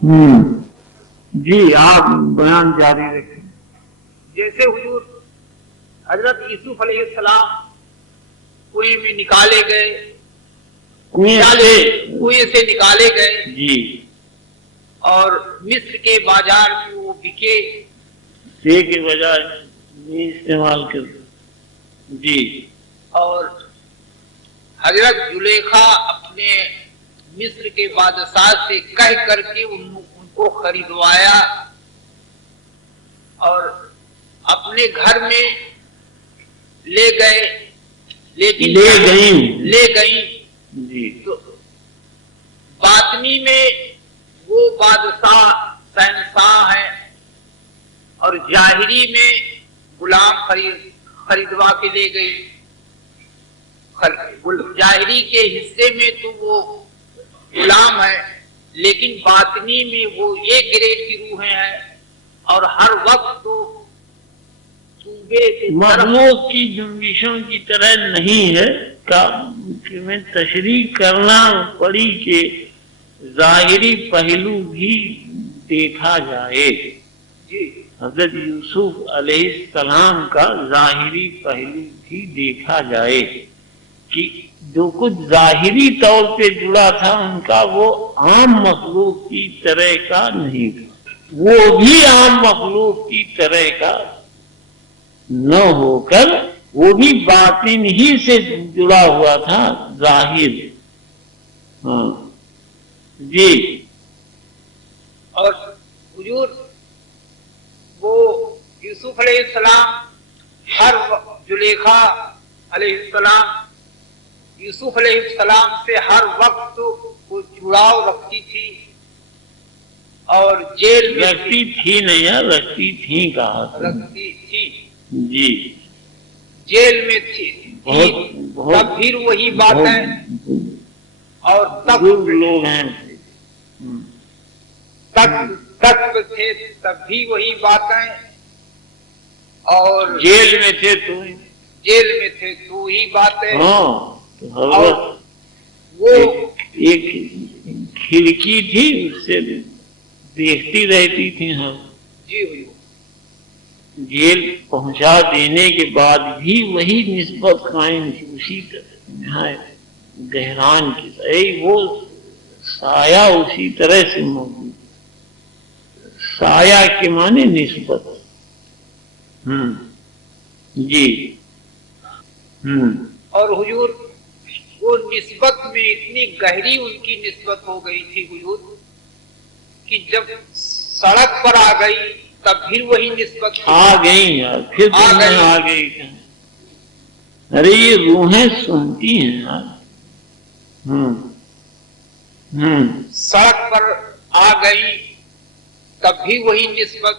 جی آپ بیان جاری رکھیں۔ جیسے حضور حضرت یوسف علیہ السلام کنویں میں نکالے گئے، کنویں سے نکالے گئے جی، اور مصر کے بازار میں وہ بکے، سے کے بجائے نہیں استعمال کرتے۔ جی، اور حضرت زلیخا اپنے مصر کے بادشاہ سے کہہ کر کے ان کو خریدوایا اور اپنے گھر میں لے گئے، لیکن لے گئیں جی، تو باطنی میں وہ بادشاہ شہنشاہ ہے اور ظاہری میں غلام خریدوا کے لے گئی۔ ظاہری کے حصے میں تو وہ غلام ہے، لیکن باطنی میں وہ ایک گریڈ کی روحیں ہیں اور ہر وقت تو مخلوق کی جنبشوں کی طرح نہیں ہے کہ میں تشریح کرنا پڑی کہ ظاہری پہلو بھی دیکھا جائے۔ حضرت یوسف علیہ السلام کا ظاہری پہلو بھی دیکھا جائے کہ جو کچھ ظاہری طور پہ جڑا تھا ان کا وہ عام مخلوق کی طرح کا نہیں تھا، وہ بھی عام مخلوق کی طرح کا نہ ہو کر وہ بھی باطن ہی سے جڑا ہوا تھا ظاہر۔ ہاں جی، اور حضور وہ یوسف علیہ السلام ہر زلیخا علیہ السلام یوسف علیہ السلام سے ہر وقت وہ جڑاؤ رکھتی تھی اور جیل میں رکھتی تھی نہیں یار، رکھتی تھی کہا رکھتی تھی، جی، جیل میں تھی تب پھر وہی باتیں اور تب لوگ ہیں تک تھے تب بھی وہی باتیں اور جیل میں تھے تو وہی باتیں۔ اور وہ ایک کھڑکی تھی اس سے دیکھتی رہتی تھی۔ ہاں جی ہوئی جیل پہنچا دینے کے بعد بھی وہی نسبت قائم تھی، اسی طرح نہایت گہران کی طرح وہ سایہ اسی طرح سے موجود، سایہ کے معنی نسبت۔ جی، اور حضور وہ نسبت میں اتنی گہری ان کی نسبت ہو گئی تھی حضور کہ جب سڑک پر آ گئی تب پھر وہی نسبت آ گئی یار، پھر آ گئی۔ ارے یہ روحیں سنتی ہیں یار۔ سڑک پر آ گئی تب بھی وہی نسبت،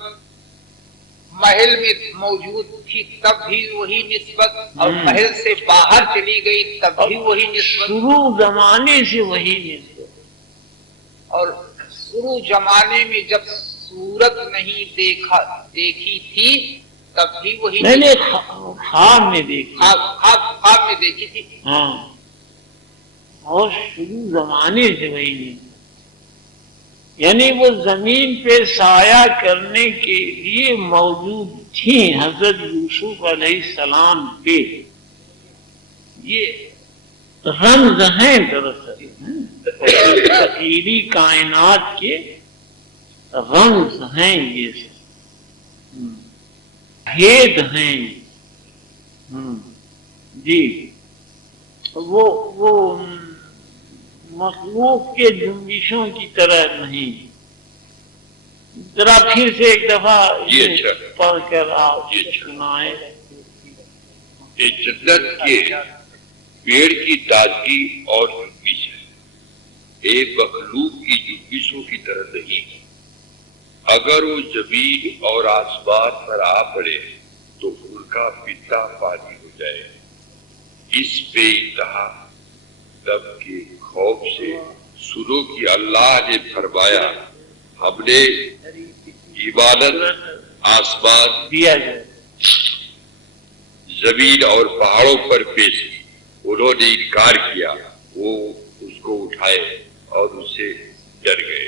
محل میں موجود تھی تب بھی وہی نسبت، اور محل سے باہر چلی گئی تب بھی وہی نسبت، شروع زمانے سے وہی نسبت، اور شروع زمانے میں جب صورت نہیں دیکھی تھی تب بھی وہی میں نے خواب میں دیکھی، خواب میں دیکھی تھی۔ ہاں، اور شروع زمانے سے وہی نسبت، یعنی وہ زمین پہ سایہ کرنے کے لیے موجود تھی حضرت یوسف علیہ السلام پہ۔ یہ رمز ہیں دراصل تخیلی کائنات کے رمز ہیں، یہ بھید ہیں۔ جی، وہ مخلوق کے جنبشوں کی طرح نہیں۔ ذرا پھر سے ایک دفعہ پڑھ کر آپ سنائیں۔ جنت کے پیڑ کی تازگی اور جنبش ہے، ایک مخلوق کی جنبشوں کی طرح نہیں۔ اگر وہ زمین اور آسمان پر آ پڑے تو ان کا پتا پانی ہو جائے۔ اس بے انتہا دم کے خوف سے سنو کہ اللہ نے فرمایا، ہم نے عبادت آسمان دیا جائے، زمین اور پہاڑوں پر پیش کی، انہوں نے انکار کیا، وہ اس کو اٹھائے اور اس سے ڈر گئے۔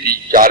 3, 4,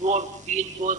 2-3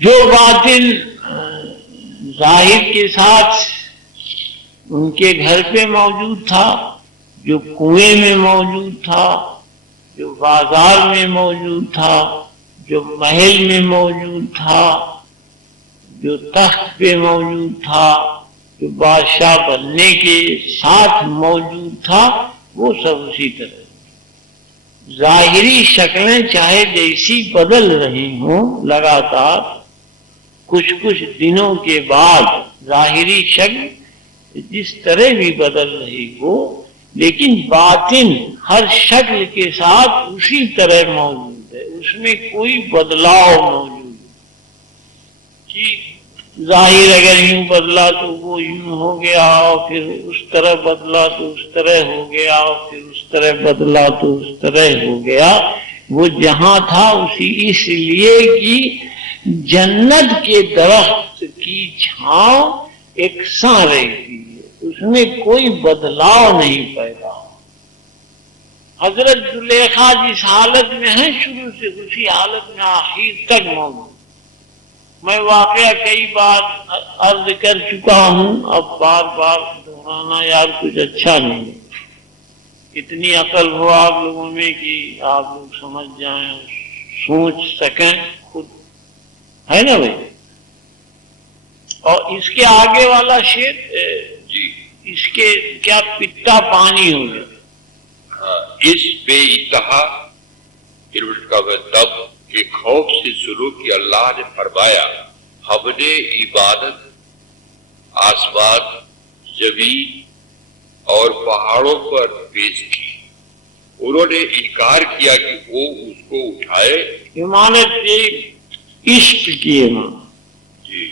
جو باطن ظاہر کے ساتھ ان کے گھر پہ موجود تھا، جو کنویں میں موجود تھا، جو بازار میں موجود تھا، جو محل میں موجود تھا، جو تخت پہ موجود تھا، جو بادشاہ بننے کے ساتھ موجود تھا، وہ سب اسی طرح ظاہری شکلیں چاہے جیسی بدل رہی ہوں لگاتار، کچھ دنوں کے بعد ظاہری شکل جس طرح بھی بدل رہی ہو، لیکن باطن ہر شکل کے ساتھ اسی طرح موجود ہے، اس میں کوئی بدلاؤ موجود ہے کہ ظاہر اگر یوں بدلا تو وہ یوں ہو گیا، اور پھر اس طرح بدلا تو اس طرح ہو گیا، اور پھر اس طرح بدلا تو اس طرح ہو گیا، وہ جہاں تھا اسی اس لیے کہ جنت کے درخت کی چھاؤں یکساں رہتی ہے، اس میں کوئی بدلاؤ نہیں پیدا ہو۔ حضرت زلیخا جس حالت میں ہیں شروع سے اسی حالت میں آخر تک موجود۔ میں واقعہ کئی بار عرض کر چکا ہوں، اب بار بار دہرانا یار کچھ اچھا نہیں ہے۔ اتنی عقل ہو آپ لوگوں میں کہ آپ لوگ سمجھ جائیں، سوچ سکیں خود، ہے نا بھائی؟ اور اس کے آگے والا شعر جی اس کے کیا پتا پانی ہو گیا؟ اس بے انتہا کا تب کہ خوف سے شروع کی اللہ نے فرمایا، ہم نے عبادت آسمان، زمین اور پہاڑوں پر پیش کی، انہوں نے انکار کیا کہ وہ اس کو اٹھائے۔ امانت عشق کی امانت جی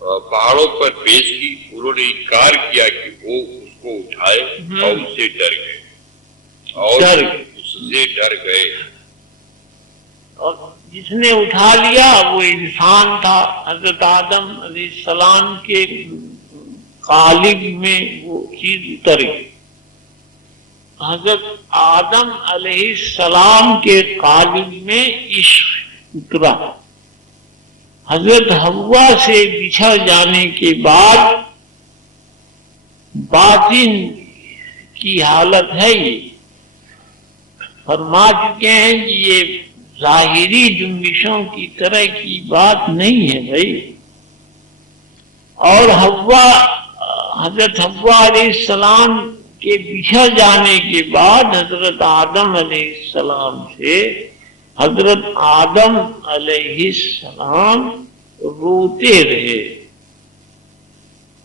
پہاڑوں پر پیش کی، انہوں نے انکار کیا کہ وہ اس کو اٹھائے اور اس سے ڈر گئے، اور اس سے ڈر گئے۔ اور جس نے اٹھا لیا وہ انسان تھا۔ حضرت آدم علیہ السلام کے قالب میں وہ چیز اتر گئی، حضرت آدم علیہ السلام کے قالب میں عشق اترا۔ حضرت حوا سے بچھڑ جانے کے بعد باطن کی حالت ہے یہ، فرما چکے ہیں کہ یہ ظاہری جنبشوں کی طرح کی بات نہیں ہے بھائی۔ اور حضرت حوا علیہ السلام کے بچھڑ جانے کے بعد حضرت آدم علیہ السلام سے حضرت آدم علیہ السلام روتے رہے۔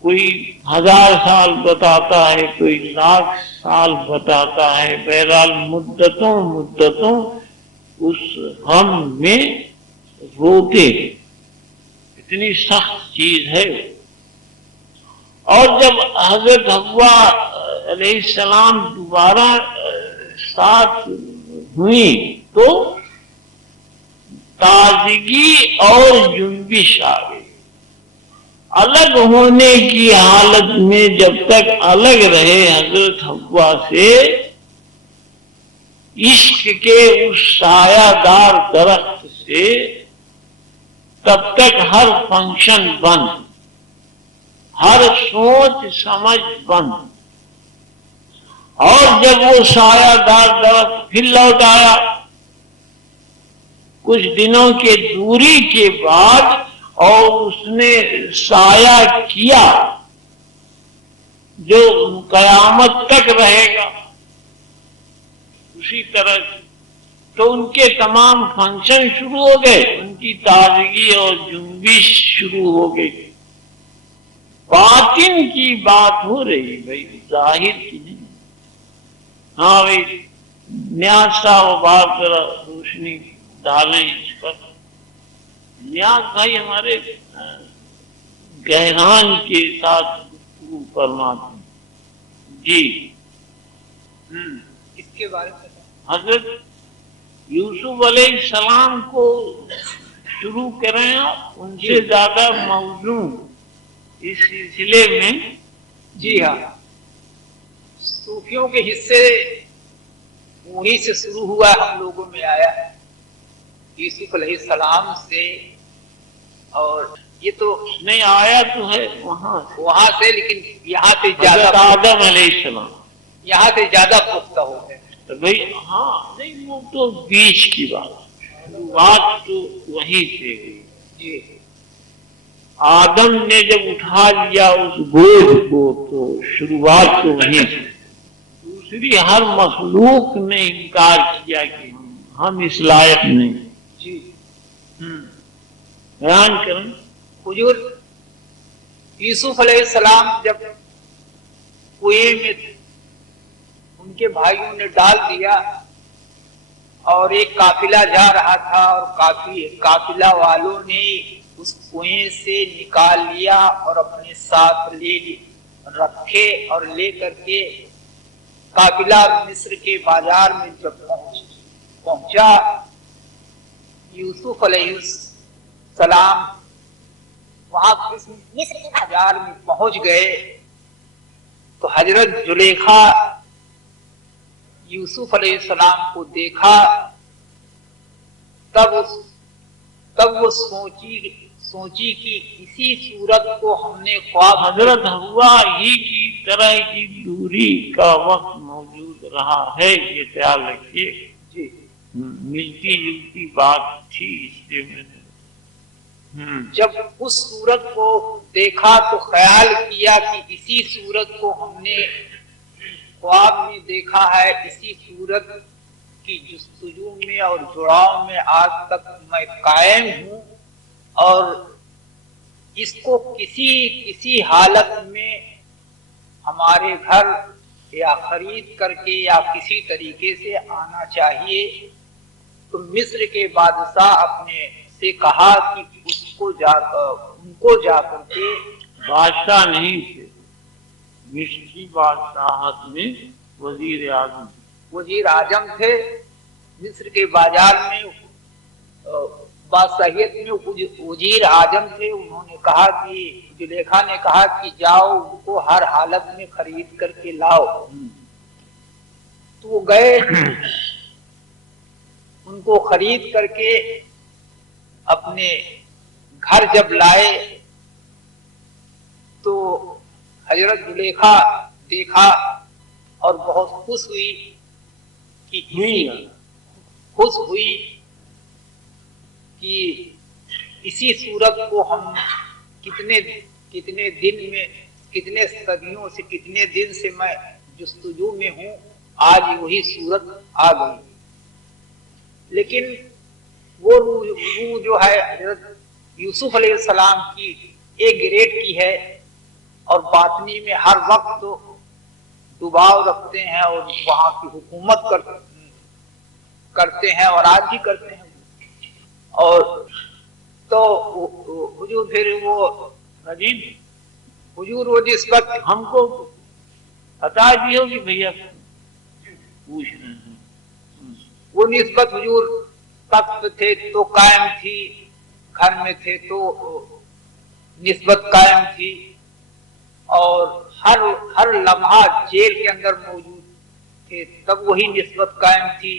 کوئی 1000 سال بتاتا ہے، کوئی 1,00,000 سال بتاتا ہے، بہرحال مدتوں اس غم میں روتے، اتنی سخت چیز ہے۔ اور جب حضرت حوا علیہ السلام دوبارہ ساتھ ہوئی تو تازگی اور جنبش آ گئی۔ الگ ہونے کی حالت میں جب تک الگ رہے حضرت حوا سے، عشق کے اس سایہ دار درخت سے، تب تک ہر فنکشن بند، ہر سوچ سمجھ بند۔ اور جب وہ سایہ دار درخت پھر لوٹ آیا کچھ دنوں کے دوری کے بعد، اور اس نے سایہ کیا جو قیامت تک رہے گا اسی طرح، تو ان کے تمام فنکشن شروع ہو گئے، ان کی تازگی اور جنبش شروع ہو گئی۔ باطن کی بات ہو رہی بھائی، ظاہر کی نہیں۔ ہاں بھائی نیاز صاحب بات ذرا روشنی ڈالیں اس پر۔ نیاز بھائی ہمارے گہران کے ساتھ گفتگو فرماتے ہیں جی۔ اس کے بارے میں حضرت یوسف علیہ السلام کو شروع کریں، ان سے زیادہ موضوع اس سلسلے میں۔ جی ہاں، صوفیوں کے حصے وہیں سے شروع ہوا، ہم لوگوں میں آیا ہے۔ یوسف علیہ السلام سے اور یہ تو نہیں آیا تو ہے وہاں سے، وہاں سے، لیکن یہاں سے حضرت زیادہ آدم علیہ السلام. یہاں سے زیادہ پختہ ہو گئے. تو بھائی ہاں نہیں وہ تو بیچ کی بات تو وہیں سے ہوئی. جی آدم نے جب اٹھا لیا اس بوجھ کو تو شروعات تو وہیں سے. دوسری ہر مخلوق نے انکار کیا کہ ہم اس لائق نہیں. جی بیان کریں. حضور یوسف علیہ السلام جب کنویں میں ان کے بھائیوں نے ڈال دیا اور ایک قافلہ جا رہا تھا اور قافلہ والوں نے اس کنویں سے نکال لیا اور اپنے ساتھ لے رکھے اور لے کر کے قافلہ مصر کے بازار میں جب پہنچا یوسف علیہ السلام وہاں مصر کے بازار میں پہنچ گئے تو حضرت زلیخا یوسف علیہ السلام کو دیکھا تب وہ سوچی کہ اسی صورت کو ہم نے خواب. حضرت ہوا ہی کی طرح کی دوری کا وقت موجود رہا ہے، یہ خیال رکھیے. جی ملتی جلتی بات تھی اس لیے میں نے جب اس صورت کو دیکھا تو خیال کیا کہ اسی صورت کو ہم نے خواب میں دیکھا ہے. اسی صورت کی جستجو میں اور جڑاؤ میں آج تک میں قائم ہوں اور اس کو کسی حالت میں ہمارے گھر یا خرید کر کے یا کسی طریقے سے آنا چاہیے. تو مصر کے بادشاہ اپنے سے کہا کہ ان کو جا کر کے. بادشاہ نہیں تھے، مصر کی بادشاہت میں وزیر اعظم تھے. مصر کے بازار میں بادشاہیت میں وزیر اعظم تھے. انہوں نے کہا کہ زلیخا نے کہا کہ جاؤ ان کو ہر حالت میں خرید کر کے لاؤ. تو وہ گئے، ان کو خرید کر کے اپنے گھر جب لائے تو حضرت زلیخا دیکھا اور بہت خوش ہوئی کہ اسی صورت کو ہم کتنے دن میں کتنے صدیوں سے کتنے دن سے میں جستجو میں ہوں، آج وہی صورت آ گئی. لیکن وہ روح جو ہے حضرت یوسف علیہ السلام کی ایک گریڈ کی ہے اور باطنی میں ہر وقت دباؤ رکھتے ہیں اور وہاں کی حکومت کرتے ہیں اور آج بھی کرتے ہیں. اور تو حضور پھر وہ جس وقت ہم کو بتا دیو کہ بھیا پوچھ رہے ہیں. وہ نسبت حضور تخت تھے تو قائم تھی، گھر میں تھے تو نسبت قائم تھی، اور ہر لمحہ جیل کے اندر موجود تھے تب وہی نسبت قائم تھی.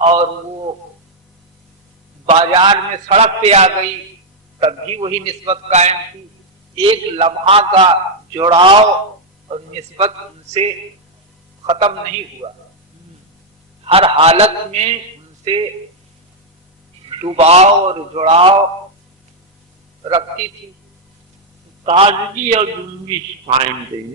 اور وہ بازار میں سڑک پہ آ گئی تب بھی وہی نسبت قائم تھی. ایک لمحہ کا جڑاؤ اور نسبت ان سے ختم نہیں ہوا. ہر حالت میں ان سے ڈباؤ اور جڑاؤ رکھتی تھی. تازگی اور جنبش قائم رہی.